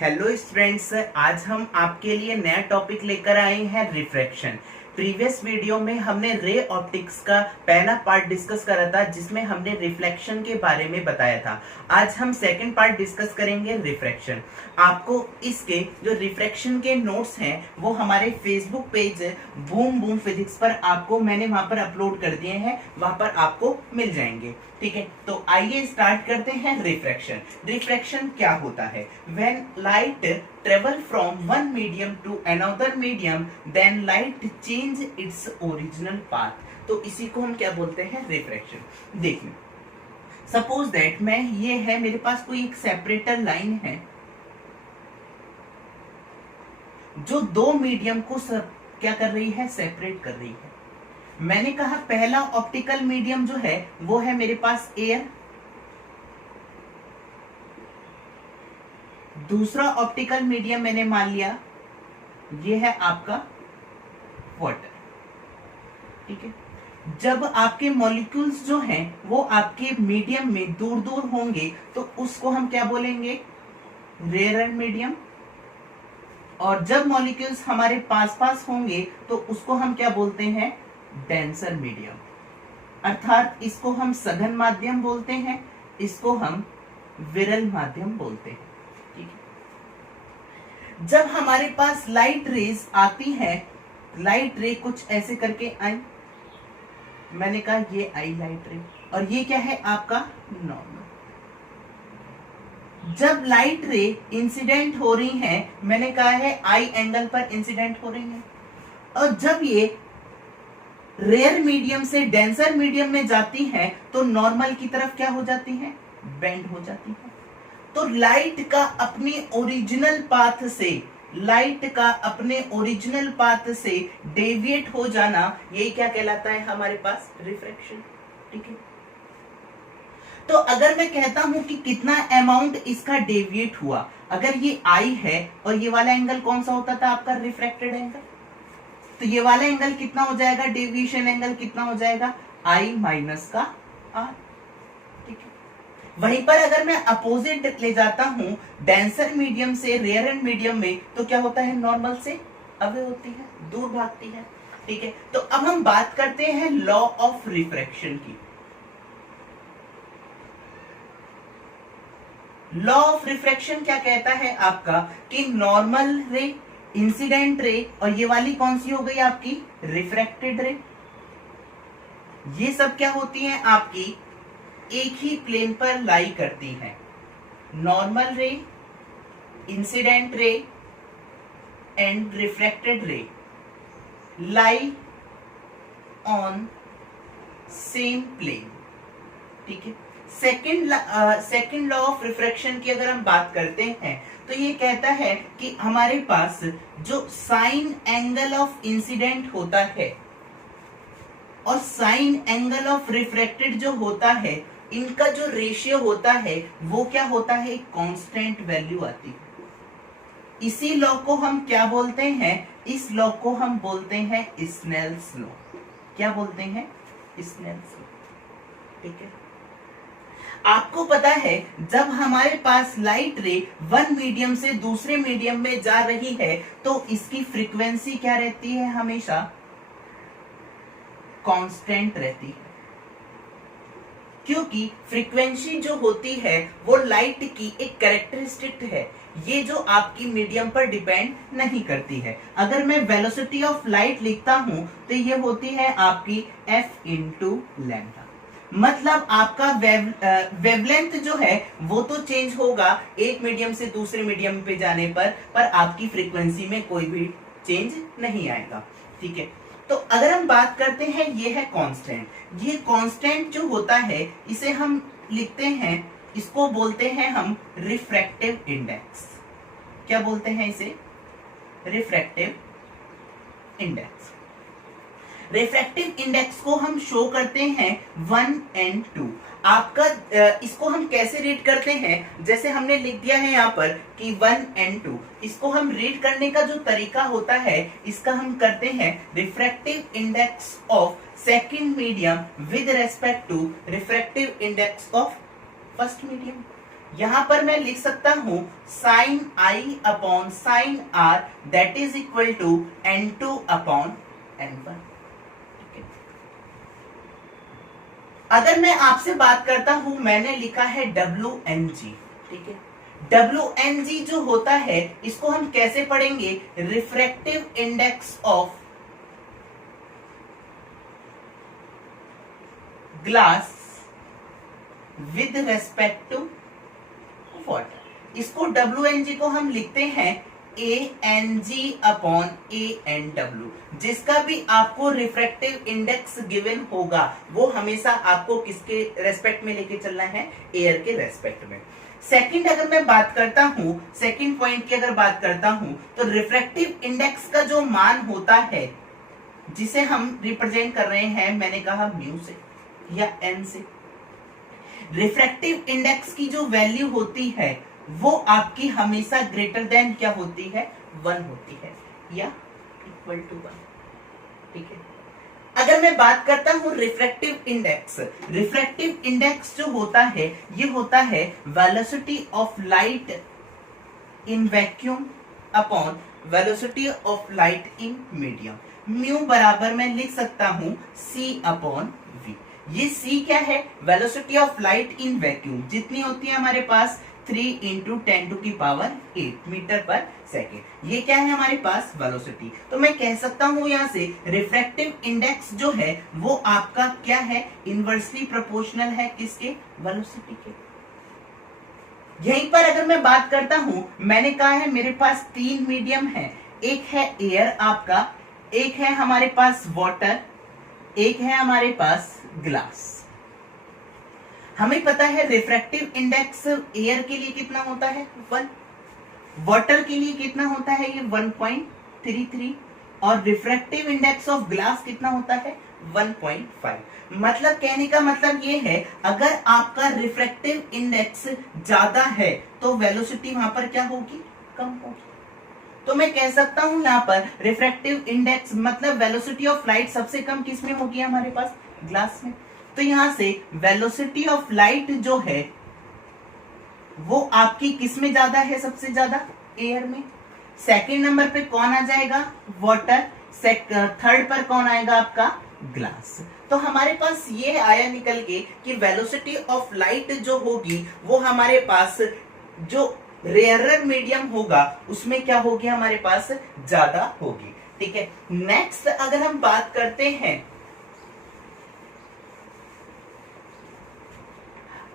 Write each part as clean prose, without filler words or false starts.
Hello students, आज हम आपके लिए नया टॉपिक लेकर आए हैं रिफ्रैक्शन। प्रीवियस वीडियो में हमने रे ऑप्टिक्स का पहला पार्ट डिस्कस करा था जिसमें हमने रिफ्लेक्शन के बारे में बताया था। आज हम सेकंड पार्ट डिस्कस करेंगे रिफ्रैक्शन। आपको इसके जो रिफ्रैक्शन के नोट्स हैं वो हमारे Facebook page boom boom physics पर आपको मैंने वहां पर अपलोड कर दिए हैं, वहां पर आपको मिल जाएंगे। ठीक है, तो आइए स्टार्ट करते हैं रिफ्रैक्शन। रिफ्रैक्शन क्या होता है? When light travel from one medium to another medium then light change its original path. तो इसी को हम क्या बोलते हैं? रिफ्रैक्शन। देखिए, सपोज दैट मैं ये है, मेरे पास कोई एक सेपरेटर लाइन है जो दो मीडियम को क्या कर रही है? सेपरेट कर रही है। मैंने कहा पहला ऑप्टिकल मीडियम जो है वो है मेरे पास एयर, दूसरा ऑप्टिकल मीडियम मैंने मान लिया ये है आपका वाटर। ठीक है, जब आपके मॉलिक्यूल्स जो हैं वो आपके मीडियम में दूर दूर होंगे तो उसको हम क्या बोलेंगे? Rare medium. और जब मॉलिक्यूल्स हमारे पास पास होंगे तो उसको हम क्या बोलते हैं? Denser medium. अर्थात इसको हम सघन माध्यम बोलते हैं, इसको हम विरल माध्यम बोलते हैं। ठीक है, जब हमारे पास लाइट रेज आती है, लाइट रे कुछ ऐसे करके आई, मैंने कहा ये आई लाइट रे, और ये क्या है आपका? नॉर्मल। जब लाइट रे इंसिडेंट हो रही है, मैंने कहा है आई एंगल पर इंसिडेंट हो रही है, और जब ये रेयर मीडियम से डेंसर मीडियम में जाती है तो नॉर्मल की तरफ क्या हो जाती है? बेंड हो जाती है। तो लाइट का अपनी ओरिजिनल पाथ से, लाइट का अपने ओरिजिनल पाथ से डेविएट हो जाना, यही क्या कहलाता है हमारे पास? रिफ्रैक्शन। ठीक है, तो अगर मैं कहता हूं कि कितना अमाउंट इसका डेविएट हुआ, अगर ये आई है और ये वाला एंगल कौन सा होता था आपका? Refracted angle. तो ये वाला एंगल कितना हो जाएगा? डेविएशन एंगल कितना हो जाएगा? आई माइनस का आर। ठीक है, वहीं पर अगर मैं अपोजिट ले जाता हूं डेंसर मीडियम से रेयर मीडियम में, तो क्या होता है? नॉर्मल से अवे होती है, दूर भागती है। ठीक है, तो अब हम बात करते हैं लॉ ऑफ रिफ्रैक्शन की। लॉ ऑफ रिफ्रैक्शन क्या कहता है आपका? कि नॉर्मल रे, इंसिडेंट रे, और ये वाली कौन सी हो गई आपकी? रिफ्रैक्टेड रे। ये सब क्या होती हैं आपकी? एक ही प्लेन पर लाई करती हैं। नॉर्मल रे, इंसिडेंट रे एंड रिफ्रैक्टेड रे लाई ऑन सेम प्लेन। ठीक है, सेकेंड लॉ ऑफ रिफ्रैक्शन की अगर हम बात करते हैं तो ये कहता है कि हमारे पास जो साइन एंगल ऑफ इंसिडेंट होता है और साइन एंगल ऑफ रिफ्रैक्टेड जो होता है, इनका जो रेशियो होता है वो क्या होता है? कांस्टेंट वैल्यू आती है। इसी लॉ को हम क्या बोलते हैं? इस लॉ को हम बोलते हैं स्नेल्स लॉ। क्या बोलते हैं? Snell's law. ठीक है, आपको पता है जब हमारे पास लाइट रे वन मीडियम से दूसरे मीडियम में जा रही है तो इसकी फ्रीक्वेंसी क्या रहती है? हमेशा कांस्टेंट रहती है, क्योंकि फ्रीक्वेंसी जो होती है वो लाइट की एक कैरेक्टरिस्टिक है, ये जो आपकी मीडियम पर डिपेंड नहीं करती है। अगर मैं वेलोसिटी ऑफ लाइट लिखता हूं तो ये होती है आपकी f इंटू लैम्डा। मतलब आपका वेवलेंथ जो है वो तो चेंज होगा एक मीडियम से दूसरे मीडियम पे जाने पर आपकी फ्रीक्वेंसी में कोई भी चेंज नहीं आएगा। ठीक है, तो अगर हम बात करते हैं, ये है कांस्टेंट। ये कांस्टेंट जो होता है इसे हम लिखते हैं, इसको बोलते हैं हम रिफ्रैक्टिव इंडेक्स। क्या बोलते हैं इसे? Refractive index. रिफ्रैक्टिव इंडेक्स को हम शो करते हैं 1 and 2। आपका इसको हम कैसे रीड करते हैं? जैसे हमने लिख दिया है यहाँ पर कि 1 and 2, इसको हम रीड करने का जो तरीका होता है इसका हम करते हैं refractive index of second medium with respect to refractive index of first medium. यहां पर मैं लिख सकता हूं sine I upon sine R that is equal to N2 upon N1। अगर मैं आपसे बात करता हूं, मैंने लिखा है WNG, ठीक है। WNG जो होता है इसको हम कैसे पढ़ेंगे, refractive index of glass with respect to water. इसको WNG को हम लिखते हैं ANG अपॉन ANW। जिसका भी आपको रिफ्रैक्टिव इंडेक्स गिवन होगा वो हमेशा आपको किसके रेस्पेक्ट में लेके चलना है, एयर के रेस्पेक्ट में। सेकंड अगर मैं बात करता हूं, सेकंड पॉइंट की अगर बात करता हूं तो रिफ्रैक्टिव इंडेक्स का जो मान होता है जिसे हम रिप्रेजेंट कर रहे हैं, मैंने कहा म्यू से या एन से। रिफ्रैक्टिव इंडेक्स की जो वैल्यू होती है वो आपकी हमेशा ग्रेटर देन क्या होती है, 1 होती है या इक्वल टू 1, ठीक है। अगर मैं बात करता हूं रिफ्रैक्टिव इंडेक्स जो होता है ये होता है velocity of light in vacuum upon velocity of light in medium. Mu बराबर मैं लिख सकता हूं C अपॉन V। ये C क्या है, velocity of light in vacuum, जितनी होती है हमारे पास 3 × 10⁸ मीटर पर सेकेंड। ये क्या है हमारे पास, वेलोसिटी। तो मैं कह सकता हूं यहां से रिफ्रैक्टिव इंडेक्स जो है वो आपका क्या है, इनवर्सली प्रोपोर्शनल है किसके, वेलोसिटी के। यहीं पर अगर मैं बात करता हूं, मैंने कहा है मेरे पास 3 मीडियम है, एक है एयर आपका, एक है हमारे पास वाटर, एक है हमारे पास ग्लास। हमें पता है रिफ्रैक्टिव इंडेक्स एयर के लिए कितना होता है, 1, वाटर के लिए कितना होता है ये 1.33, और रिफ्रैक्टिव इंडेक्स ऑफ ग्लास कितना होता है 1.5। मतलब कहने का मतलब ये है अगर आपका रिफ्रैक्टिव इंडेक्स ज्यादा है तो वेलोसिटी वहां पर क्या होगी, कम होगी। तो मैं कह सकता हूं यहां पर रिफ्रैक्टिव इंडेक्स मतलब वेलोसिटी ऑफ लाइट सबसे कम किस में होगी हमारे पास, ग्लास में। तो यहां से वेलोसिटी ऑफ लाइट जो है वो आपकी किस में ज्यादा है, सबसे ज्यादा एयर में। सेकंड नंबर पे कौन आ जाएगा, वाटर। थर्ड पर कौन आएगा आपका, ग्लास। तो हमारे पास ये आया निकल के कि वेलोसिटी ऑफ लाइट जो होगी वो हमारे पास जो रेयरर मीडियम होगा उसमें क्या होगी, हमारे पास ज्यादा होगी, ठीक है। नेक्स्ट अगर हम बात करते हैं,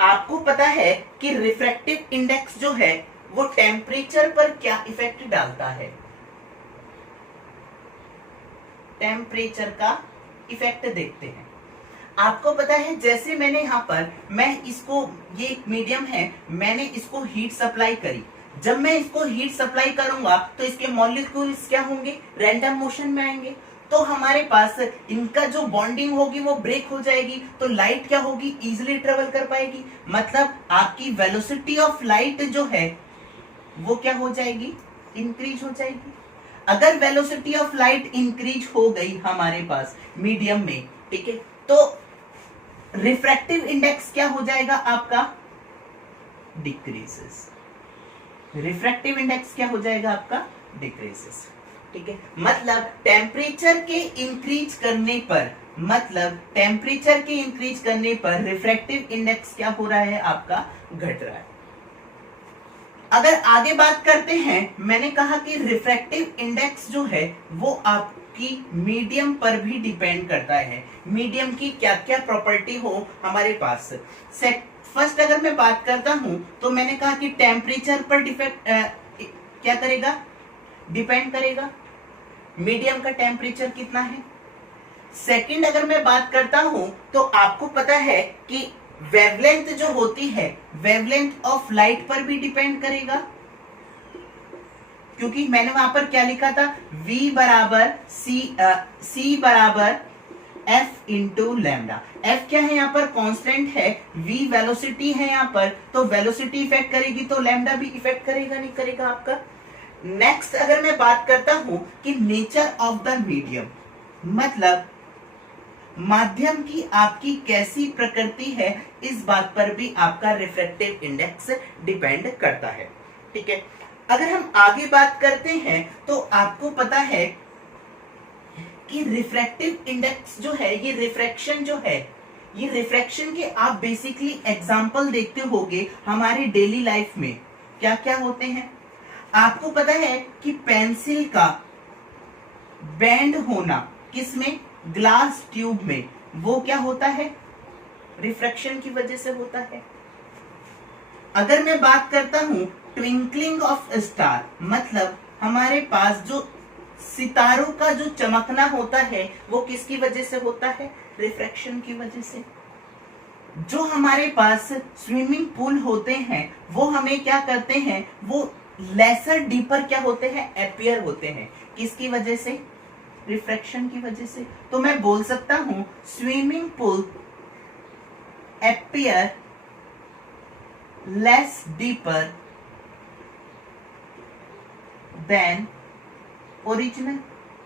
आपको पता है कि रिफ्रैक्टिव इंडेक्स जो है वो टेम्परेचर पर क्या इफेक्ट डालता है, टेम्परेचर का इफेक्ट देखते हैं। आपको पता है जैसे मैंने यहां पर, मैं इसको, ये मीडियम है, मैंने इसको हीट सप्लाई करी। जब मैं इसको हीट सप्लाई करूंगा तो इसके मॉलिक्यूल्स क्या होंगे, रैंडम मोशन में आएंगे। तो हमारे पास इनका जो बॉन्डिंग होगी वो ब्रेक हो जाएगी, तो लाइट क्या होगी, इजीली ट्रेवल कर पाएगी। मतलब आपकी वेलोसिटी ऑफ लाइट जो है वो क्या हो जाएगी, इंक्रीज हो जाएगी। अगर वेलोसिटी ऑफ लाइट इंक्रीज हो गई हमारे पास मीडियम में, ठीक है, तो रिफ्रैक्टिव इंडेक्स क्या हो जाएगा आपका, डिक्रीजेस। रिफ्रैक्टिव इंडेक्स क्या हो जाएगा आपका, डिक्रीजेस, ठीक है। मतलब टेम्परेचर के इंक्रीज करने पर, मतलब टेम्परेचर के इंक्रीज करने पर रिफ्रैक्टिव इंडेक्स क्या हो रहा है आपका, घट रहा है। अगर आगे बात करते हैं, मैंने कहा कि रिफ्रैक्टिव इंडेक्स जो है वो आपकी मीडियम पर भी डिपेंड करता है, मीडियम की क्या क्या प्रॉपर्टी हो हमारे पास। फर्स्ट अगर मैं बात करता हूं तो मैंने कहा कि टेम्परेचर पर क्या करेगा, डिपेंड करेगा, मीडियम का टेम्परेचर कितना है। सेकंड अगर मैं बात करता हूं तो आपको पता है कि वेवलेंथ जो होती है, वेवलेंथ ऑफ लाइट पर भी डिपेंड करेगा, क्योंकि मैंने वहां पर क्या लिखा था, V बराबर C बराबर F इंटू लैम्डा। F क्या है यहाँ पर, कांस्टेंट है, V वेलोसिटी है यहाँ पर, तो वेलोसिटी इफेक्ट करेगी तो लैम्डा भी इफेक्ट करेगा, नहीं करेगा आपका। नेक्स्ट अगर मैं बात करता हूं कि नेचर ऑफ द मीडियम, मतलब माध्यम की आपकी कैसी प्रकृति है, इस बात पर भी आपका रिफ्रैक्टिव इंडेक्स डिपेंड करता है। ठीक है, अगर हम आगे बात करते हैं तो आपको पता है कि रिफ्रैक्टिव इंडेक्स जो है, ये रिफ्रैक्शन जो है, ये रिफ्रैक्शन के आप बेसिकली एग्जाम्पल देखते होंगे हमारे डेली लाइफ में क्या क्या होते हैं। आपको पता है कि पेंसिल का बेंड होना किसमें, ग्लास ट्यूब में, वो क्या होता है, रिफ्रैक्शन की वजह से होता है। अगर मैं बात करता हूं ट्विंकलिंग ऑफ स्टार, मतलब हमारे पास जो सितारों का जो चमकना होता है वो किसकी वजह से होता है, रिफ्रैक्शन की वजह से। जो हमारे पास स्विमिंग पूल होते हैं वो हमें क्या करते हैं, वो लेसर डीपर क्या होते हैं, अपीयर होते हैं, किसकी वजह से, रिफ्रैक्शन की वजह से। तो मैं बोल सकता हूं swimming pool appear less deeper than original.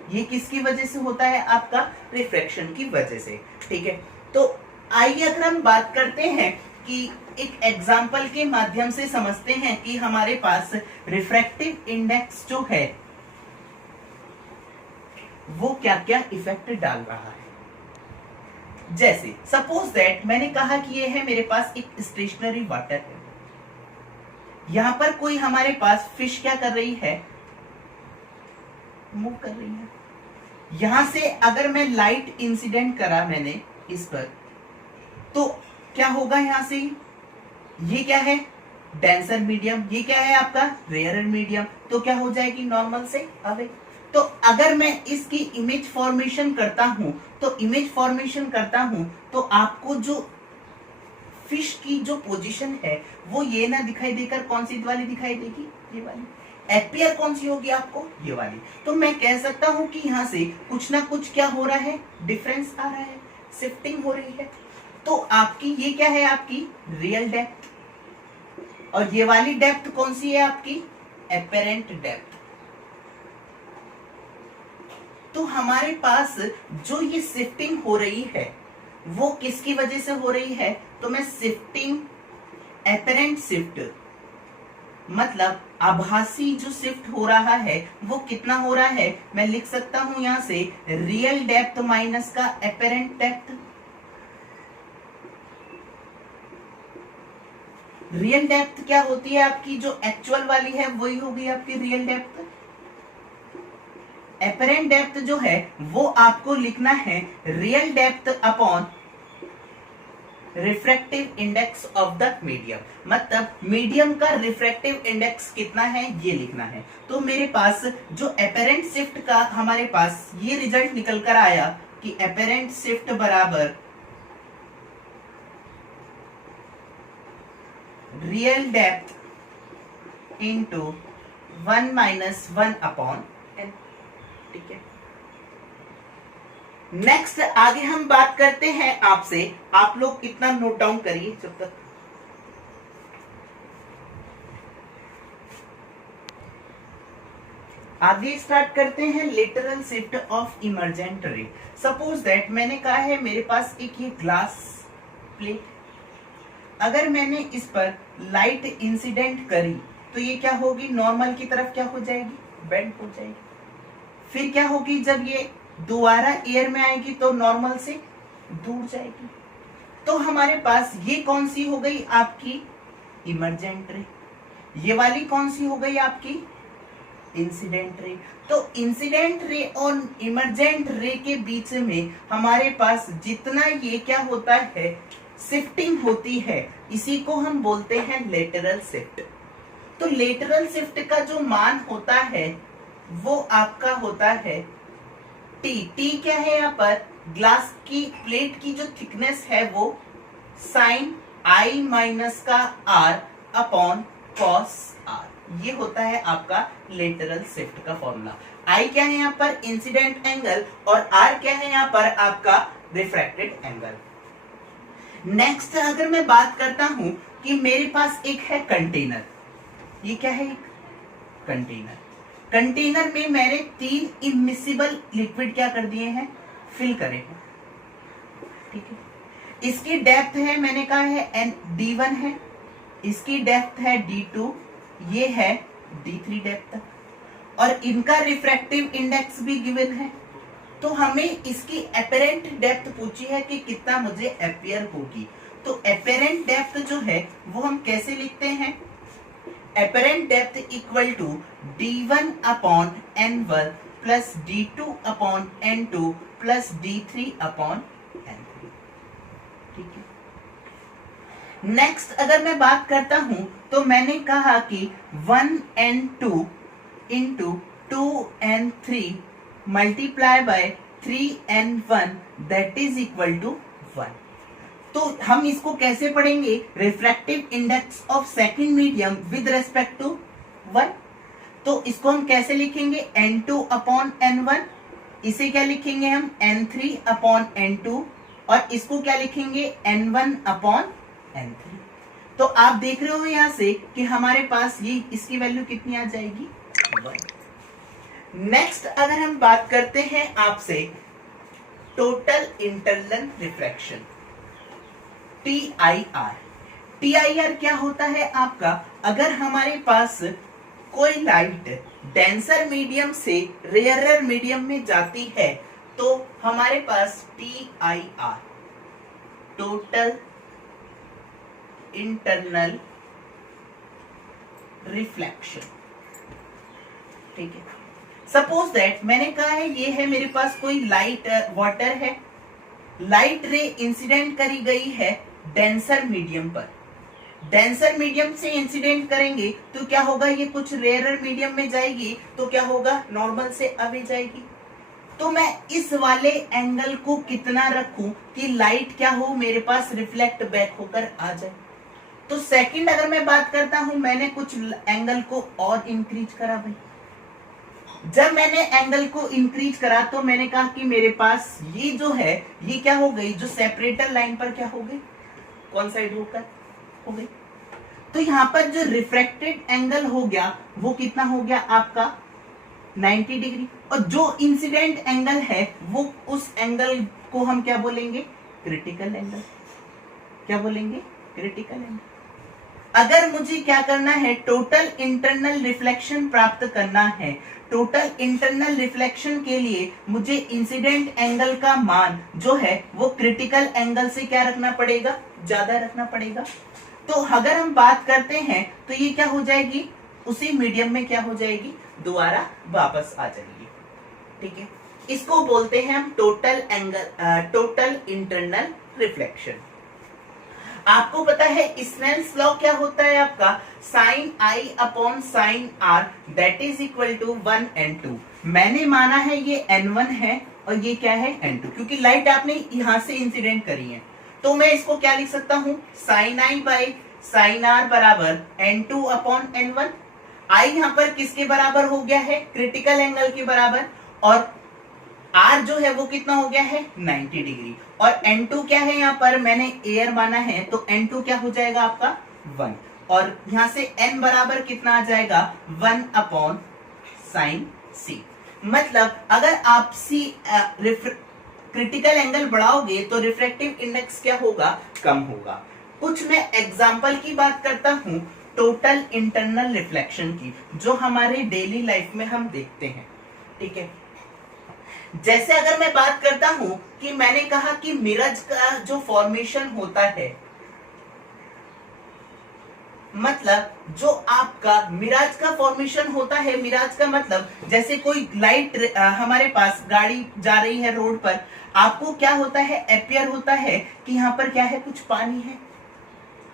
ये किसकी वजह से होता है, आपका रिफ्रैक्शन की वजह से। ठीक है, तो आइए अगर हम बात करते हैं कि एक एग्जाम्पल के माध्यम से समझते हैं कि हमारे पास रिफ्रैक्टिव इंडेक्स जो है वो क्या क्या इफेक्ट डाल रहा है। जैसे सपोज दैट मैंने कहा कि ये है मेरे पास एक स्टेशनरी वाटर है, यहां पर कोई हमारे पास फिश क्या कर रही है, मूव कर रही है। यहां से अगर मैं लाइट इंसिडेंट करा मैंने इस पर, तो क्या होगा, यहां से ये क्या है, डेंसर मीडियम, ये क्या है आपका रेयरर मीडियम, तो क्या हो जाएगी, नॉर्मल से अवे। तो अगर मैं इसकी इमेज फॉर्मेशन करता हूं, तो इमेज फॉर्मेशन करता हूं तो आपको जो फिश की जो पोजीशन है वो ये ना दिखाई देकर कौन सी वाली दिखाई देगी, ये वाली। अपीयर कौन सी होगी आपको, ये वाली। तो मैं कह सकता हूं कि यहां से कुछ ना कुछ क्या हो रहा है, डिफरेंस आ रहा है, शिफ्टिंग हो रही है। तो आपकी ये क्या है, आपकी रियल डेप्थ, और ये वाली डेप्थ कौन सी है, आपकी एपेरेंट डेप्थ। तो हमारे पास जो ये शिफ्टिंग हो रही है वो किसकी वजह से हो रही है, तो मैं शिफ्टिंग एपेरेंट शिफ्ट, मतलब आभासी जो शिफ्ट हो रहा है वो कितना हो रहा है, मैं लिख सकता हूं यहां से रियल डेप्थ माइनस का एपेरेंट डेप्थ। रियल डेप्थ क्या होती है आपकी, जो एक्चुअल वाली है वही होगी आपकी रियल डेप्थ। एपेरेंट डेप्थ जो है वो आपको लिखना है real depth upon refractive index of the medium, मतलब मीडियम का रिफ्रैक्टिव इंडेक्स कितना है ये लिखना है। तो मेरे पास जो एपेरेंट शिफ्ट का हमारे पास ये रिजल्ट निकल कर आया कि एपेरेंट शिफ्ट बराबर real depth into 1 minus 1 upon N. ठीक है, नेक्स्ट आगे हम बात करते हैं आपसे, आप लोग इतना नोट डाउन करिए जब तक। आगे स्टार्ट करते हैं लेटरल शिफ्ट ऑफ इमर्जेंट रे। सपोज दैट मैंने कहा है मेरे पास एक ये ग्लास प्लेट, अगर मैंने इस पर लाइट इंसिडेंट करी तो ये क्या होगी, नॉर्मल की तरफ क्या हो जाएगी, बेंड हो जाएगी। फिर क्या होगी, जब ये दोबारा एयर में आएगी तो नॉर्मल से दूर जाएगी। तो हमारे पास ये कौन सी हो गई आपकी इमर्जेंट रे, ये वाली कौन सी हो गई आपकी इंसिडेंट रे। तो इंसिडेंट रे और इमर्जेंट रे के बीच में हमारे पास जितना ये क्या होता है, शिफ्टिंग होती है, इसी को हम बोलते हैं लेटरल शिफ्ट। तो लेटरल शिफ्ट का जो मान होता है वो आपका होता है टी। टी क्या है यहाँ पर, ग्लास की प्लेट की जो थिकनेस है वो साइन आई माइनस का आर अपॉन कॉस आर, ये होता है आपका लेटरल शिफ्ट का फॉर्मूला। आई क्या है यहाँ पर, इंसिडेंट एंगल, और आर क्या है यहाँ पर आपका रिफ्रैक्टेड एंगल। नेक्स्ट अगर मैं बात करता हूं कि मेरे पास एक है कंटेनर, ये क्या है, एक कंटेनर। कंटेनर में मैंने 3 इमिसिबल लिक्विड क्या कर दिए हैं, फिल करे हैं। ठीक है। इसकी डेप्थ है, मैंने कहा है D1 है, इसकी डेप्थ है D2, ये है D3 डेप्थ तक, और इनका रिफ्रैक्टिव इंडेक्स भी गिवन है। तो हमें इसकी एपेरेंट डेप्थ पूछी है कि कितना मुझे अपीयर होगी। तो एपेरेंट डेप्थ जो है वो हम कैसे लिखते हैं, apparent depth equal to D1 upon N1 plus D2 upon N2 plus D3 upon N3। ठीक है। नेक्स्ट अगर मैं बात करता हूं तो मैंने कहा कि 1N2 into 2N3 multiply by 3N1 that is equal to 1। तो हम इसको कैसे पढ़ेंगे, refractive index of second medium with respect to 1। तो इसको हम कैसे लिखेंगे, N2 अपॉन N1, इसे क्या लिखेंगे हम N3 अपॉन N2, और इसको क्या लिखेंगे N1 अपॉन N3। तो आप देख रहे हो यहां से कि हमारे पास ये इसकी वैल्यू कितनी आ जाएगी, 1। नेक्स्ट अगर हम बात करते हैं आपसे total internal refraction TIR। TIR क्या होता है आपका, अगर हमारे पास कोई लाइट डेंसर मीडियम से रेयरर मीडियम में जाती है तो हमारे पास TIR टोटल इंटरनल रिफ्लेक्शन। ठीक है। सपोज दैट मैंने कहा है ये है मेरे पास कोई लाइट वाटर है, लाइट रे इंसिडेंट करी गई है डेंसर मीडियम पर। डेंसर मीडियम से इंसिडेंट करेंगे तो क्या होगा, ये कुछ रेयरर मीडियम में जाएगी तो क्या होगा, नॉर्मल से अवे जाएगी। तो मैं इस वाले एंगल को कितना रखूं कि लाइट क्या हो, मेरे पास रिफ्लेक्ट बैक होकर आ जाए। तो सेकंड अगर मैं बात करता हूं, मैंने कुछ एंगल को और इंक्रीज करा भाई। जब मैंने एंगल को इंक्रीज करा तो मैंने कहा कि मेरे पास ये जो है ये क्या हो गई, जो सेपरेटर लाइन पर क्या हो गई, कौन साइड होकर हो गई। तो यहां पर जो रिफ्रैक्टेड एंगल हो गया वो कितना हो गया आपका 90 डिग्री, और जो इंसिडेंट एंगल है वो उस एंगल को हम क्या बोलेंगे, क्रिटिकल एंगल। क्या बोलेंगे, क्रिटिकल एंगल। अगर मुझे क्या करना है, टोटल इंटरनल रिफ्लेक्शन प्राप्त करना है, टोटल इंटरनल रिफ्लेक्शन के लिए मुझे इंसिडेंट एंगल का मान जो है वो क्रिटिकल एंगल से क्या रखना पड़ेगा, ज्यादा रखना पड़ेगा। तो अगर हम बात करते हैं तो ये क्या हो जाएगी, उसी मीडियम में क्या हो जाएगी, दोबारा वापस आ जाएगी। ठीक है। इसको बोलते हैं हम total angle, total internal reflection. आपको पता है स्नेल्स लॉ क्या होता है आपका, sine I upon sine R that is equal to 1N2। मैंने माना है ये N1 है और ये क्या है N2, क्योंकि लाइट आपने यहां से इंसिडेंट करी है। तो मैं इसको क्या लिख सकता हूं, sine I by sine R बराबर N2 अपॉन N1। I यहां पर किसके बराबर हो गया है, क्रिटिकल एंगल के बराबर, और R जो है वो कितना हो गया है 90 डिग्री, और N2 क्या है, यहाँ पर मैंने एयर माना है तो N2 क्या हो जाएगा आपका 1, और यहां से N बराबर कितना आ जाएगा 1 अपॉन साइन C। मतलब अगर आप C क्रिटिकल एंगल बढ़ाओगे तो रिफ्रैक्टिव इंडेक्स क्या होगा, कम होगा। कुछ मैं एग्जांपल की बात करता हूं टोटल इंटरनल रिफ्लेक्शन की, जो हमारे डेली लाइफ में हम देखते हैं। ठीक है। जैसे अगर मैं बात करता हूं कि मैंने कहा कि मिरज का जो फॉर्मेशन होता है, मतलब जो आपका मिराज का फॉर्मेशन होता है, मिराज का मतलब जैसे कोई लाइट हमारे पास गाड़ी जा रही है रोड पर, आपको क्या होता है, अपीयर होता है कि यहाँ पर क्या है, कुछ पानी है।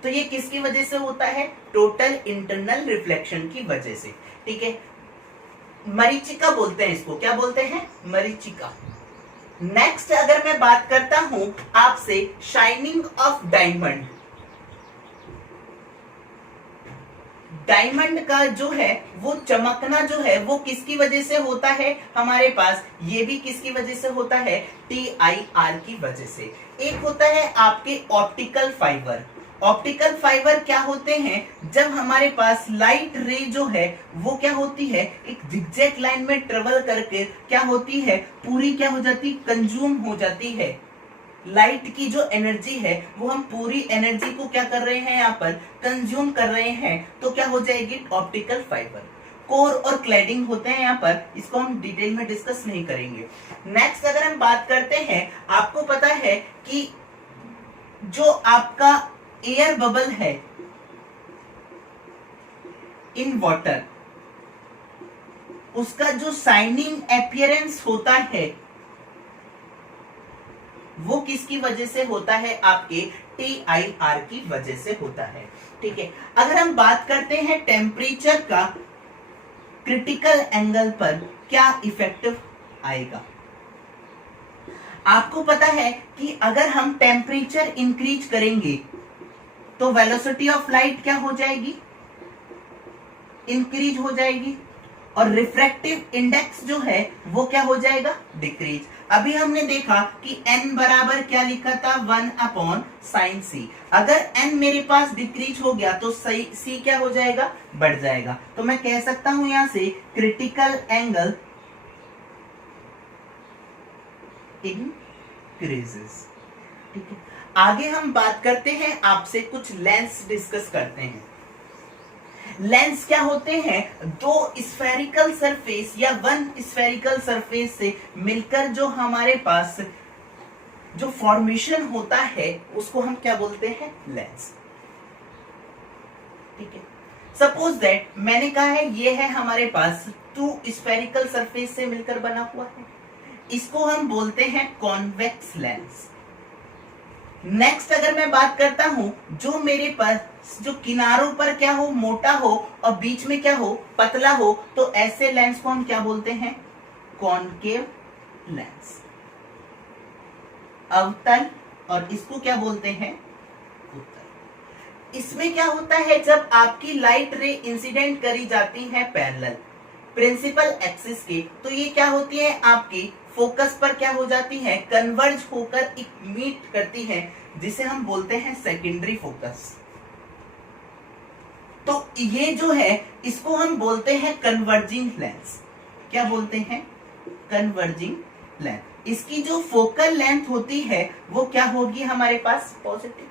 तो ये किसकी वजह से होता है, टोटल इंटरनल रिफ्लेक्शन की वजह से। ठीक है। मरीचिका बोलते हैं इसको, क्या बोलते हैं, मरीचिका। नेक्स्ट अगर मैं बात करता हूं आपसे शाइनिंग ऑफ डायमंड, डायमंड का जो है वो चमकना जो है वो किसकी वजह से होता है हमारे पास, ये भी किसकी वजह से होता है, TIR की वजह से। एक होता है आपके ऑप्टिकल फाइबर। ऑप्टिकल फाइबर क्या होते हैं, जब हमारे पास लाइट रे जो है वो क्या होती है, एक जिगजैग लाइन में ट्रेवल करके क्या होती है, पूरी क्या हो जाती, कंज्यूम हो जाती है। लाइट की जो एनर्जी है वो हम पूरी एनर्जी को क्या कर रहे हैं, यहाँ पर कंज्यूम कर रहे हैं, तो क्या हो जाएगी, ऑप्टिकल फाइबर। कोर और क्लैडिंग होते हैं यहाँ पर, इसको हम डिटेल में डिस्कस नहीं करेंगे। नेक्स्ट अगर हम बात करते हैं, आपको पता है कि जो आपका एयर बबल है इन वाटर, उसका जो शाइनिंग अपीयरेंस होता है वो किसकी वजह से होता है, आपके TIR की वजह से होता है। ठीक है, अगर हम बात करते हैं टेम्परेचर का क्रिटिकल एंगल पर क्या इफेक्टिव आएगा, आपको पता है कि अगर हम टेम्परेचर इंक्रीज करेंगे तो वेलोसिटी ऑफ लाइट क्या हो जाएगी, इंक्रीज हो जाएगी, और रिफ्रैक्टिव इंडेक्स जो है वो क्या हो जाएगा, डिक्रीज। अभी हमने देखा कि n बराबर क्या लिखा था, 1/sin c। अगर n मेरे पास डिक्रीज हो गया तो c क्या हो जाएगा, बढ़ जाएगा। तो मैं कह सकता हूं यहां से क्रिटिकल एंगल इंक्रीजेस। ठीक है, आगे हम बात करते हैं, आपसे कुछ लेंस डिस्कस करते हैं। लेंस क्या होते हैं, दो स्फेरिकल सरफेस या वन स्फेरिकल सरफेस से मिलकर जो हमारे पास जो फॉर्मेशन होता है उसको हम क्या बोलते हैं, लेंस। ठीक है, सपोज दैट मैंने कहा है ये है हमारे पास टू स्फेरिकल सरफेस से मिलकर बना हुआ है, इसको हम बोलते हैं कॉन्वेक्स लेंस। नेक्स्ट अगर मैं बात करता हूं, जो मेरे पास जो किनारों पर क्या हो, मोटा हो, और बीच में क्या हो, पतला हो, तो ऐसे लेंस को हम क्या बोलते हैं, कॉनकेव लेंस, अवतल, और इसको क्या बोलते हैं, उत्तल। इसमें क्या होता है, जब आपकी लाइट रे इंसिडेंट करी जाती है पैरेलल प्रिंसिपल एक्सिस के, तो ये क्या होती है, आपकी फोकस पर क्या हो जाती है, कन्वर्ज होकर एक मीट करती है, जिसे हम बोलते हैं सेकेंडरी फोकस। तो ये जो है इसको हम बोलते हैं कन्वर्जिंग लेंस। क्या बोलते हैं, कन्वर्जिंग लेंस। इसकी जो फोकल लेंथ होती है वो क्या होगी हमारे पास, पॉजिटिव।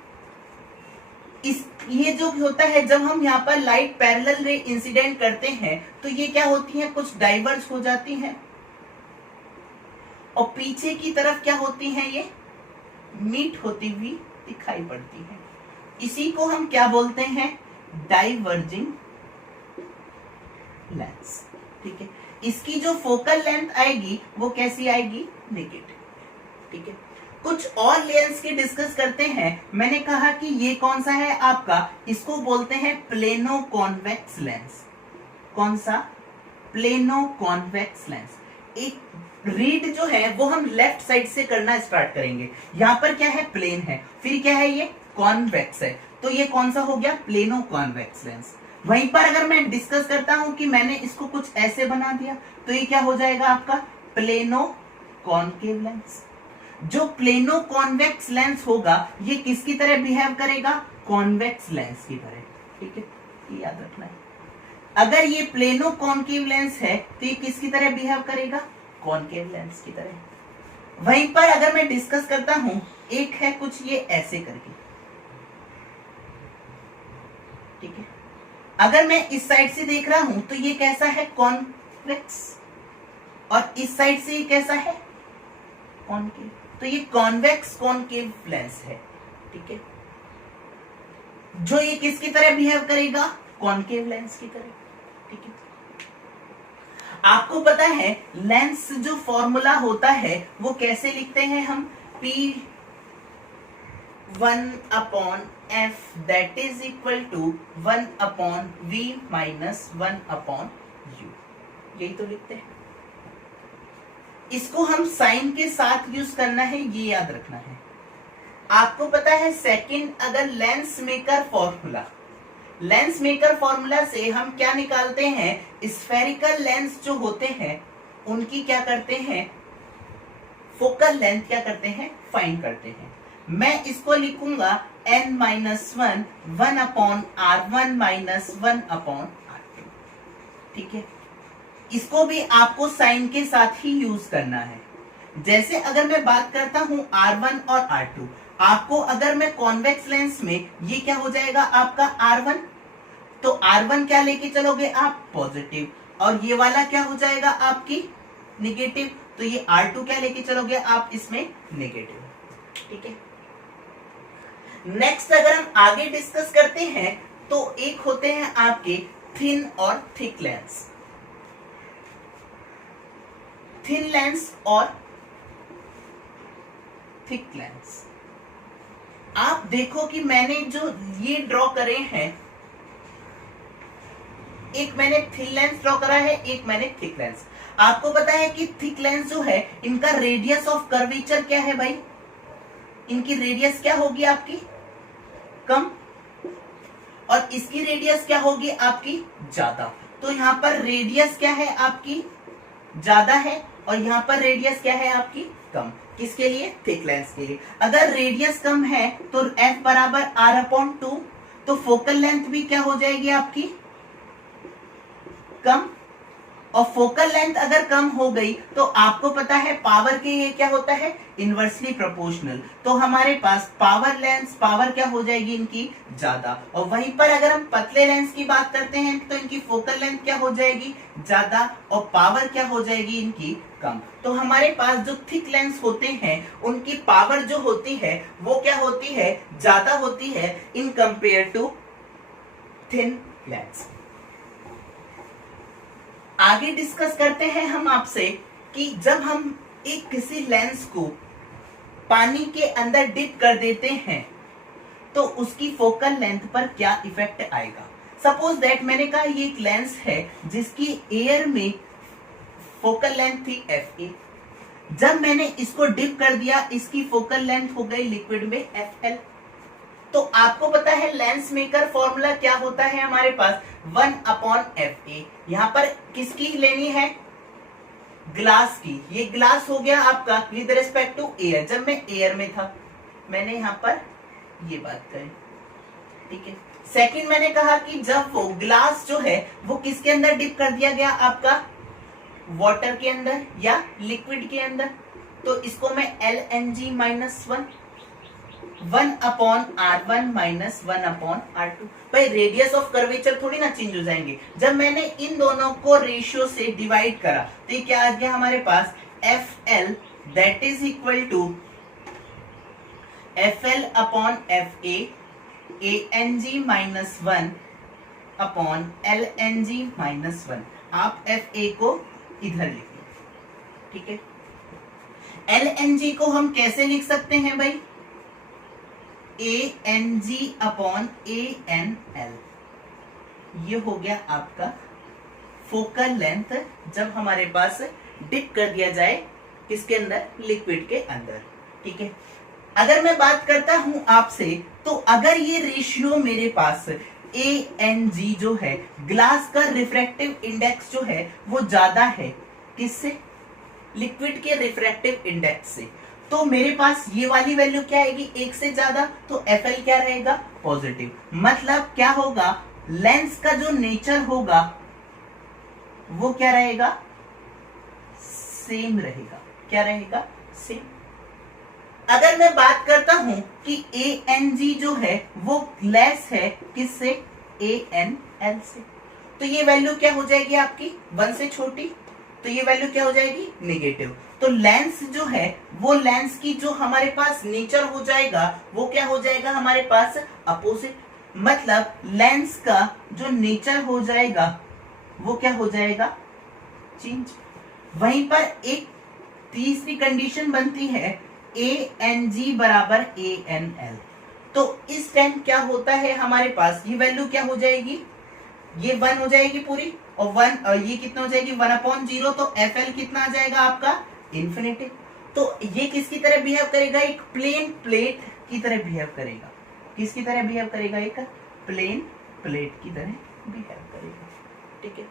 ये जो होता है, जब हम यहाँ पर लाइट पैरेलल रे इंसिडेंट करते हैं तो ये क्या होती है, कुछ डाइवर्ज हो जाती हैं, और पीछे की तरफ क्या होती हैं, ये मीट होती हुई दिखाई पड़ती है। इसी को हम क्या बोलते हैं, डाइवर्जिंग लेंस। ठीक है, इसकी जो फोकल लेंथ आएगी वो कैसी आएगी, नेगेटिव। ठीक है, कुछ और लेंस के डिस्कस करते हैं। मैंने कहा कि ये कौन सा है आपका, इसको बोलते हैं प्लेनो कॉन्वेक्स लेंस। कौन सा, प्लेनो कॉन्वेक्स लेंस। एक रीड जो है वो हम लेफ्ट साइड से करना स्टार्ट करेंगे। यहाँ पर क्या है, प्लेन है, फिर क्या है, ये कॉन्वेक्स है, तो ये कौन सा हो गया, प्लेनो कॉन्वेक्स लेंस। वहीं पर अगर मैं डिस्कस करता हूं कि मैंने इसको कुछ ऐसे बना दिया, तो ये क्या हो जाएगा आपका, प्लेनो कॉनकेव लेंस। जो प्लेनो कॉन्वेक्स लेंस होगा ये किसकी तरह बिहेव करेगा, कॉन्वेक्स लेंस की तरह। ठीक है, ये याद रखना है। अगर ये प्लेनो कॉनकेव लेंस है तो ये किसकी तरह बिहेव करेगा, कॉनकेव लेंस की तरह। वहीं पर अगर मैं डिस्कस करता हूं, एक है कुछ ये ऐसे करके, ठीक है। अगर मैं इस साइड से देख रहा हूं तो ये कैसा है, कॉन्वेक्स, और इस साइड से ये कैसा है, कॉनकेव। तो ये कॉन्वेक्स कॉनकेव लेंस है। ठीक है, जो ये किसकी तरह बिहेव करेगा, कॉनकेव लेंस की तरह। ठीक है, आपको पता है लेंस जो फॉर्मूला होता है वो कैसे लिखते हैं हम, P1/f that is equal to 1/v minus 1/u, यही तो लिखते हैं। इसको हम साइन के साथ यूज करना है, ये याद रखना है। आपको पता है सेकंड, अगर लेंस मेकर फॉर्मूला से हम क्या निकालते हैं, स्फेरिकल लेंस जो होते हैं उनकी क्या करते हैं, फोकल लेंथ क्या करते हैं, फाइंड करते हैं। मैं इसको लिखूंगा n-1 1/r1 minus 1/r2। ठीक है, इसको भी आपको साइन के साथ ही यूज करना है। जैसे अगर मैं बात करता हूं R1 और R2, आपको अगर मैं कॉन्वेक्स लेंस में, ये क्या हो जाएगा आपका R1, तो R1 क्या लेके चलोगे आप, पॉजिटिव, और ये वाला क्या हो जाएगा आपकी निगेटिव, तो ये R2 क्या लेके चलोगे आप इसमें, नेगेटिव। ठीक है, नेक्स्ट अगर हम आगे डिस्कस करते हैं तो एक होते हैं आपके थिन और थिक लेंस। थिन लेंस और थिक लेंस, आप देखो कि मैंने जो ये ड्रॉ करे हैं, एक मैंने थिन लेंस ड्रॉ करा है, एक मैंने थिक लेंस। आपको पता है कि थिक लेंस जो है इनका रेडियस ऑफ कर्वेचर क्या है भाई, इनकी रेडियस क्या होगी आपकी, कम, और इसकी रेडियस क्या होगी आपकी, ज्यादा। तो यहां पर रेडियस क्या है आपकी, ज्यादा है, और यहां पर रेडियस क्या है आपकी, कम। किसके लिए, थिक लेंस के लिए। अगर रेडियस कम है तो f बराबर r/2, तो फोकल लेंथ भी क्या हो जाएगी आपकी, कम, और फोकल लेंथ अगर कम हो गई तो आपको पता है पावर के ये क्या होता है, इनवर्सली प्रोपोर्शनल। तो हमारे पास पावर लेंस, पावर क्या हो जाएगी इनकी, ज्यादा। और वहीं पर अगर हम पतले लेंस की बात करते हैं तो इनकी फोकल लेंथ क्या हो जाएगी, ज्यादा, और पावर क्या हो जाएगी इनकी, कम। तो हमारे पास जो थिक लेंस होते हैं उनकी पावर जो होती है वो क्या होती है, ज्यादा होती है in compare to thin lens. आगे डिस्कस करते हैं हम आपसे कि जब हम एक किसी लेंस को पानी के अंदर डिप कर देते हैं तो उसकी फोकल लेंथ पर क्या इफेक्ट आएगा। सपोज दैट मैंने कहा ये एक लेंस है जिसकी एयर में फोकल लेंथ थी Fa, जब मैंने इसको डिप कर दिया इसकी फोकल लेंथ हो गई लिक्विड में Fl। तो आपको पता है लेंस मेकर फॉर्मूला क्या होता है हमारे पास, 1/Fa। यहां पर किसकी लेनी है, ग्लास की। ये ग्लास हो गया आपका विद रिस्पेक्ट टू एयर, जब मैं एयर में था मैंने यहां पर ये बात कही। ठीक है, सेकंड मैंने कहा कि जब वो ग्लास जो है वो किसके अंदर डिप कर दिया गया आपका, वाटर के अंदर या लिक्विड के अंदर, तो इसको मैं Lng-1 1/R1 माइनस 1/R2। भाई रेडियस ऑफ कर्वेचर थोड़ी ना चेंज हो जाएंगे। जब मैंने इन दोनों को रेशियो से डिवाइड करा तो ये क्या आ गया हमारे पास, FL that is equal to FL/FA Ang-1 upon Lng-1। आप FA को इधर लिखिए। ठीक है, Lng को हम कैसे लिख सकते हैं भाई, Ang/AnL। ये हो गया आपका फोकल लेंथ जब हमारे पास डिप कर दिया जाए किसके अंदर, लिक्विड के अंदर। ठीक है, अगर मैं बात करता हूं आपसे तो अगर ये रेशियो मेरे पास Ang जो है ग्लास का रिफ्रैक्टिव इंडेक्स जो है वो ज्यादा है किससे, लिक्विड के रिफ्रैक्टिव इंडेक्स से, तो मेरे पास ये वाली वैल्यू क्या आएगी, एक से ज्यादा, तो Fl क्या रहेगा, पॉजिटिव। मतलब क्या होगा, लेंस का जो नेचर होगा वो क्या रहेगा, सेम रहेगा। क्या रहेगा, सेम। अगर मैं बात करता हूं कि Ang जो है वो लेस है किससे, Anl से, तो ये वैल्यू क्या हो जाएगी आपकी, 1 से छोटी, तो ये वैल्यू क्या हो जाएगी, नेगेटिव। तो लेंस जो है वो लेंस की जो हमारे पास नेचर हो जाएगा वो क्या हो जाएगा हमारे पास, अपोजिट। मतलब लेंस का जो नेचर हो जाएगा वो क्या हो जाएगा, चेंज। वहीं पर एक तीसरी कंडीशन बनती है Ang बराबर Anl। तो इस टाइम क्या होता है हमारे पास, ये वैल्यू क्या हो जाएगी, ये 1 हो जाएगी पूरी, और 1 ये कितना हो जाएगी, 1/0। तो Fl कितना आ जाएगा आपका, इन्फिनिटी। तो ये किसकी तरह बिहेव करेगा, एक प्लेन प्लेट की तरह बिहेव करेगा। किसकी तरह बिहेव करेगा, एक प्लेन प्लेट की तरह बिहेव करेगा। ठीक है,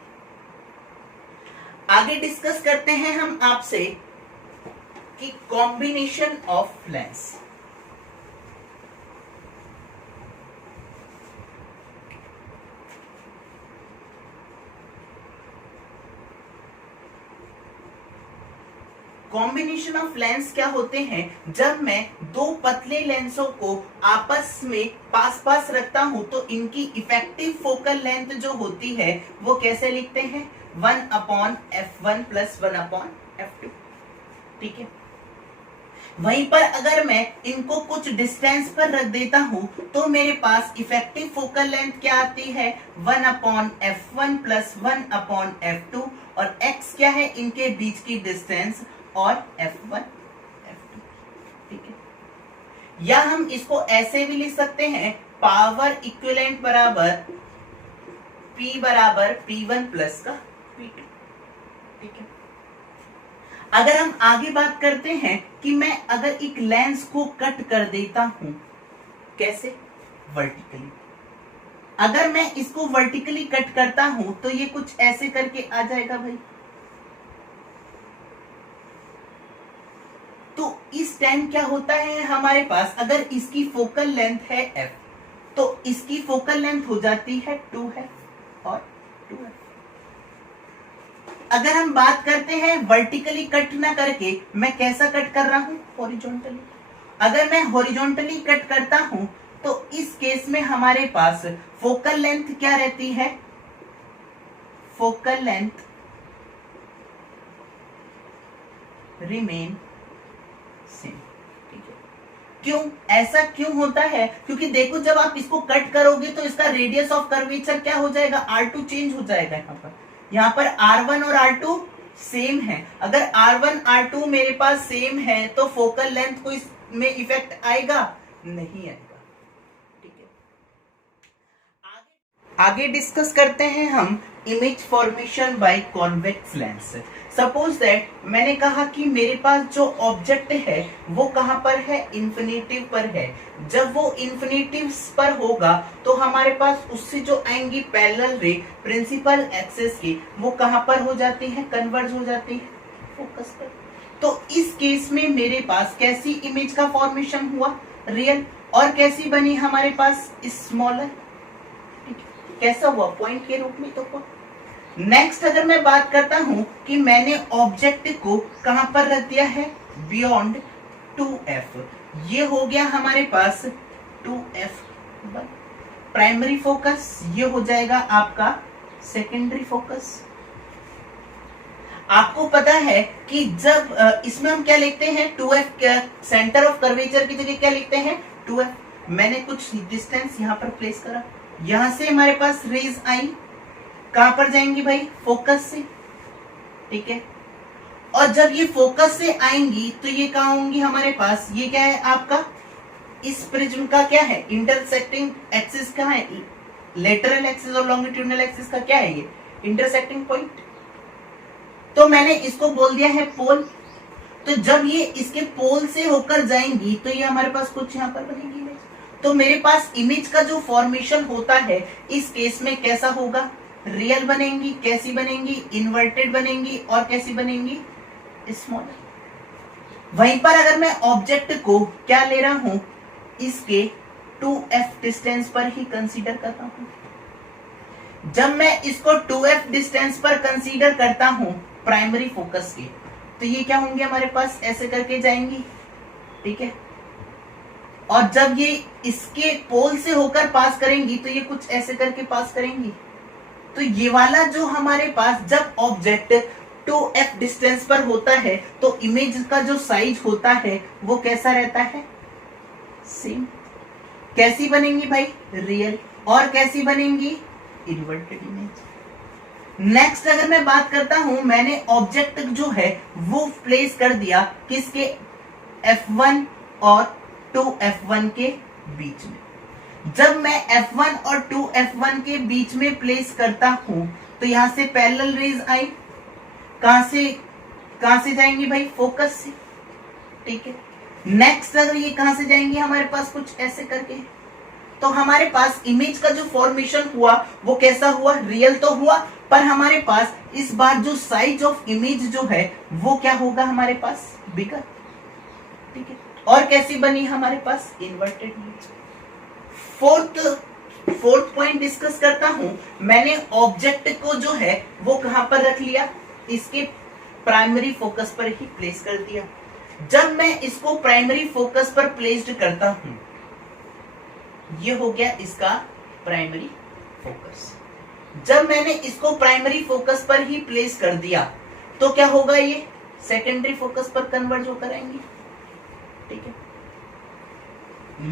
आगे डिस्कस करते हैं हम आपसे कि combination of lens. Combination of lens क्या होते हैं, जब मैं दो पतले लेंसों को आपस में पास पास रखता हूं तो इनकी इफेक्टिव फोकल लेंथ जो होती है वो कैसे लिखते हैं, 1/f1 + 1/f2। ठीक है, वहीं पर अगर मैं इनको कुछ डिस्टेंस पर रख देता हूं तो मेरे पास इफेक्टिव फोकल लेंथ क्या आती है, 1/f1 + 1/f2, और x क्या है, इनके बीच की डिस्टेंस, और f1 f2। ठीक है, या हम इसको ऐसे भी लिख सकते हैं, पावर इक्विवेलेंट बराबर p बराबर p1 प्लस का p2। ठीक है, अगर हम आगे बात करते हैं कि मैं अगर एक लेंस को कट कर देता हूं, कैसे, वर्टिकली, अगर मैं इसको वर्टिकली कट करता हूं तो ये कुछ ऐसे करके आ जाएगा भाई। तो इस टाइम क्या होता है हमारे पास, अगर इसकी फोकल लेंथ है f तो इसकी फोकल लेंथ हो जाती है 2f और 2f। अगर हम बात करते हैं वर्टिकली कट ना करके मैं कैसा कट कर रहा हूं, हॉरिजॉन्टली। अगर मैं हॉरिजॉन्टली कट करता हूं तो इस केस में हमारे पास फोकल लेंथ क्या रहती है, फोकल लेंथ रिमेन सेम। ठीक है, क्यों, ऐसा क्यों होता है, क्योंकि देखो जब आप इसको कट करोगे तो इसका रेडियस ऑफ कर्वेचर क्या हो जाएगा, R2 चेंज हो जाएगा। यहाँ पर R1 और R2 सेम है। अगर R1 R2 मेरे पास सेम है तो फोकल लेंथ को इसमें इफेक्ट आएगा, नहीं आएगा। ठीक है, आगे डिस्कस करते हैं हम image formation by convex lens. Suppose that मैंने कहा कि मेरे पास जो ऑब्जेक्ट है वो कहां पर है, इन्फिनिटिव पर है। जब वो इन्फिनिटिव पर होगा तो हमारे पास उससे जो आएंगी पैरेलल रे प्रिंसिपल एक्सिस की, वो कहां पर हो जाती है, कन्वर्ज हो जाती है फोकस पर। तो इस केस में मेरे पास कैसी इमेज का फॉर्मेशन हुआ, रियल, और कैसी बनी हमारे पास, स्मॉलर। कैसा हुआ, पॉइंट के रूप में तो हुआ। नेक्स्ट अगर मैं बात करता हूं कि मैंने ऑब्जेक्ट को कहां पर रख दिया है, बियॉन्ड 2f, ये हो गया हमारे पास 2f प्राइमरी फोकस, ये हो जाएगा आपका सेकेंडरी फोकस। आपको पता है कि जब इसमें हम क्या लिखते हैं, 2f, सेंटर ऑफ कर्वेचर की जगह क्या लिखते हैं, 2f। मैंने कुछ डिस्टेंस यहां पर प्लेस करा, यहां से हमारे पास रेज आई, कहां पर जाएंगी भाई, फोकस से। ठीक है, और जब ये फोकस से आएंगी तो ये कहां होंगी हमारे पास, ये क्या है आपका, इस प्रिज्म का क्या है, इंटरसेक्टिंग एक्सिस कहां है, लेटरल एक्सिस और लॉन्गिट्यूडनल एक्सिस का क्या है, ये इंटरसेक्टिंग पॉइंट। तो मैंने इसको बोल दिया है पोल। तो जब ये इसके पोल से होकर जाएंगी तो ये हमारे पास कुछ यहां पर बनेगी। तो मेरे पास इमेज का जो फॉर्मेशन होता है इस केस में कैसा होगा, रियल बनेंगी, कैसी बनेंगी, इन्वर्टेड बनेंगी, और कैसी बनेंगी, स्मॉलर। वहीं पर अगर मैं ऑब्जेक्ट को क्या ले रहा हूं, इसके 2f डिस्टेंस पर ही कंसीडर करता हूं। जब मैं इसको 2f डिस्टेंस पर कंसीडर करता हूं प्राइमरी फोकस के, तो ये क्या होंगे हमारे पास, ऐसे करके जाएंगी। ठीक है, और जब ये इसके पोल से होकर पास करेंगी तो ये कुछ ऐसे करके पास करेंगी। तो ये वाला जो हमारे पास जब ऑब्जेक्ट 2f डिस्टेंस पर होता है तो इमेज का जो साइज होता है वो कैसा रहता है, सेम। कैसी बनेंगी भाई, रियल, और कैसी बनेंगी, इन्वर्टेड इमेज। नेक्स्ट अगर मैं बात करता हूं, मैंने ऑब्जेक्ट जो है वो प्लेस कर दिया किसके, f1 और 2f1 के बीच में। जब मैं f1 और 2f1 के बीच में प्लेस करता हूं तो यहां से पैरेलल रेज आई, कहां से जाएंगी भाई, फोकस से। ठीक है, नेक्स्ट अगर ये कहां से जाएंगी हमारे पास कुछ ऐसे करके, तो हमारे पास इमेज का जो फॉर्मेशन हुआ वो कैसा हुआ, रियल तो हुआ, पर हमारे पास इस बार जो साइज ऑफ इमेज जो है वो क्या होगा हमारे पास, बिगर। ठीक है, और कैसी बनी हमारे पास, inverted image. Fourth point discuss करता हूं, मैंने ऑब्जेक्ट को जो है वो कहां पर रख लिया, इसके प्राइमरी फोकस पर ही प्लेस कर दिया। जब मैं इसको प्राइमरी फोकस पर प्लेस्ड करता हूं, ये हो गया इसका प्राइमरी फोकस। जब मैंने इसको प्राइमरी फोकस पर ही प्लेस कर दिया तो क्या होगा, ये सेकेंडरी फोकस पर कन्वर्ज होकर आएंगे। ठीक है,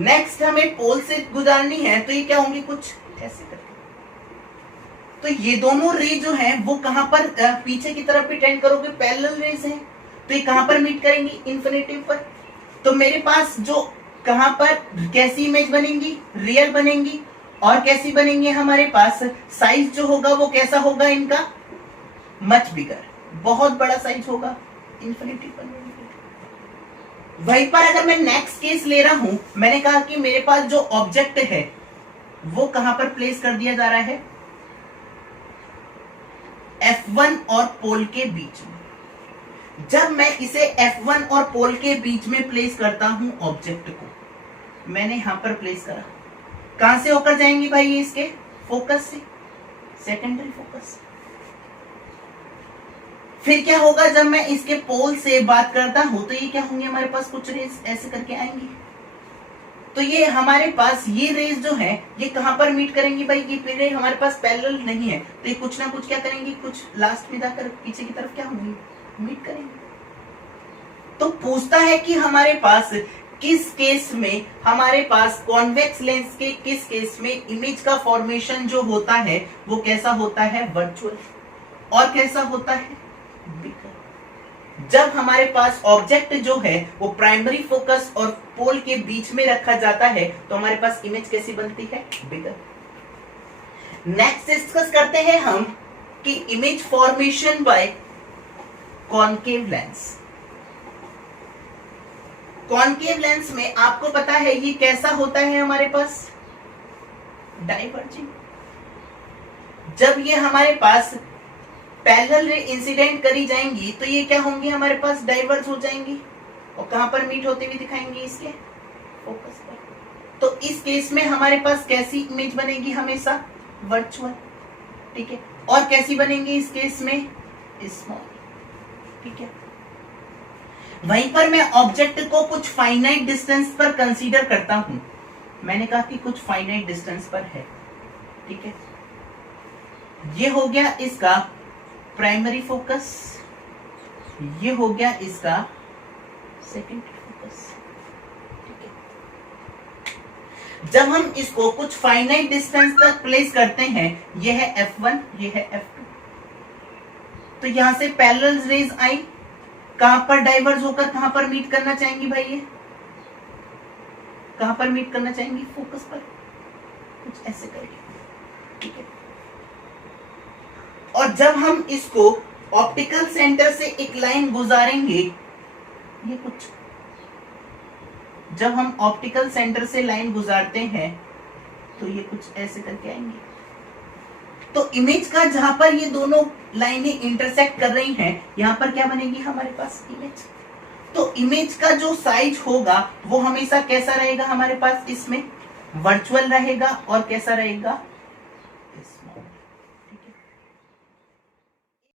नेक्स्ट हमें पोल से गुजारनी है तो ये क्या होंगे, कुछ ऐसे करके। तो ये दोनों रे जो है वो कहां पर पीछे की तरफ भी टेंड करोगे, पैरेलल रेज है, तो ये कहां पर मीट करेंगी, इन्फिनिटिव पर। तो मेरे पास जो कहां पर कैसी इमेज बनेंगी, रियल बनेंगी, और कैसी बनेंगी, हमारे पास साइज जो होगा वो कैसा होगा इनका, मच बिगर, बहुत बड़ा साइज होगा, इन्फिनिटी पर। वहीं पर अगर मैं नेक्स्ट केस ले रहा हूं, मैंने कहा कि मेरे पास जो ऑब्जेक्ट है वो कहां पर प्लेस कर दिया जा रहा है, F1 और पोल के बीच में। जब मैं इसे F1 और पोल के बीच में प्लेस करता हूं ऑब्जेक्ट को, मैंने यहां पर प्लेस करा, कहां से होकर जाएंगी भाई ये, इसके फोकस से, सेकेंडरी फोकस। फिर क्या होगा, जब मैं इसके पोल से बात करता हूं तो ये क्या होंगे, हमारे पास कुछ रेज ऐसे करके आएंगी। तो ये हमारे पास ये रेज जो है ये कहां पर मीट करेंगी भाई, ये रे हमारे पास पैरेलल नहीं है तो ये कुछ ना कुछ क्या करेंगी, कुछ लास्ट में जाकर पीछे की तरफ क्या होंगी, मीट करेंगे। तो पूछता है कि हमारे पास किस केस में, हमारे पास कॉन्वेक्स लेंस के किस केस में इमेज का फॉर्मेशन जो होता है वो कैसा होता है, वर्चुअल, और कैसा होता है, बिगर। जब हमारे पास ऑब्जेक्ट जो है वो प्राइमरी फोकस और पोल के बीच में रखा जाता है तो हमारे पास इमेज कैसी बनती है, बिगर। नेक्स्ट डिस्कस करते हैं हम कि image formation by concave lens. Concave lens में आपको पता है ये कैसा होता है, हमारे पास डाइवर्जिंग। जब ये हमारे पास पैरेलल रे इंसिडेंट करी जाएंगी तो ये क्या होंगी, हमारे पास डाइवर्ज हो जाएंगी और कहां पर मीट होते हुए दिखाएंगे, इसके फोकस पर। तो इस केस में हमारे पास कैसी इमेज बनेगी, हमेशा वर्चुअल। ठीक है, और कैसी बनेंगी इस केस में, स्मॉल। ठीक है, वहीं पर मैं ऑब्जेक्ट को कुछ फाइनाइट डिस्टेंस पर कंसीडर करता हूं, मैंने कहा कि कुछ फाइनाइट डिस्टेंस पर है। ठीक है, ये हो गया इसका प्राइमरी फोकस, ये हो गया इसका सेकेंडरी फोकस। ठीक है, जब हम इसको कुछ फाइनाइट डिस्टेंस तक प्लेस करते हैं, ये है F1, ये है F2, तो यहां से पैरेलल रेज आई, कहां पर डाइवर्ज होकर कहां पर मीट करना चाहेंगी भाई, ये कहां पर मीट करना चाहेंगी, फोकस पर, कुछ ऐसे करिए। ठीक है, और जब हम इसको ऑप्टिकल सेंटर से एक लाइन गुजारेंगे, ये कुछ, जब हम ऑप्टिकल सेंटर से लाइन गुजारते हैं तो ये कुछ ऐसे करके आएंगे। तो इमेज का जहां पर ये दोनों लाइनें इंटरसेक्ट कर रही हैं, यहां पर क्या बनेगी, हमारे पास इमेज। तो इमेज का जो साइज होगा वो हमेशा कैसा रहेगा, हमारे पास इसमें वर्चुअल रहेगा, और कैसा रहेगा,